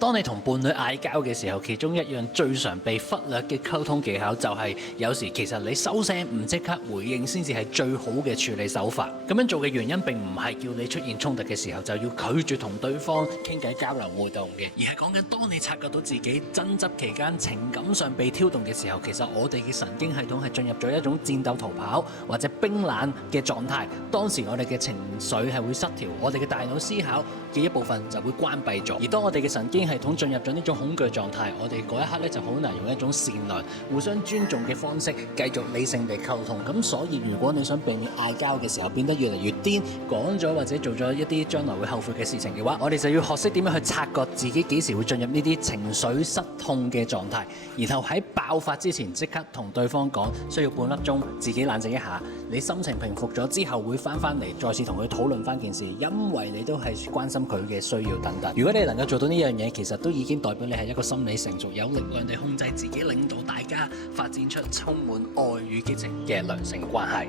當你同伴侶嗌交嘅時候，其中一樣最常被忽略嘅溝通技巧就係有時其實你收聲唔即刻回應先至係最好嘅處理手法。咁樣做嘅原因並唔係叫你出現衝突嘅時候就要拒絕同對方傾偈交流互動嘅，而係講緊當你察覺到自己爭執期間情感上被挑動嘅時候，其實我哋嘅神經系統係進入咗一種戰鬥逃跑或者冰冷嘅狀態。當時我哋嘅情緒係會失調，我哋嘅大腦思考嘅一部分就會關閉咗。而當我哋嘅神經系統進入咗呢種恐懼狀態，我哋嗰一刻咧就好難用一種善良、互相尊重嘅方式繼續理性地溝通。咁所以如果你想避免嗌交嘅時候變得越嚟越癲，講咗或者做咗一啲將來會後悔嘅事情嘅話，我哋就要學識點樣去察覺自己幾時會進入呢啲情緒失控嘅狀態，然後喺爆發之前即刻同對方講，需要半粒鐘自己冷靜一下，你心情平復咗之後會翻嚟再次同佢討論翻件事，因為你都係關心佢嘅需要等等。如果你能夠做到呢樣嘢，其實都已經代表你係一個心理成熟、有力量地控制自己，領導大家發展出充滿愛與激情嘅良性關係。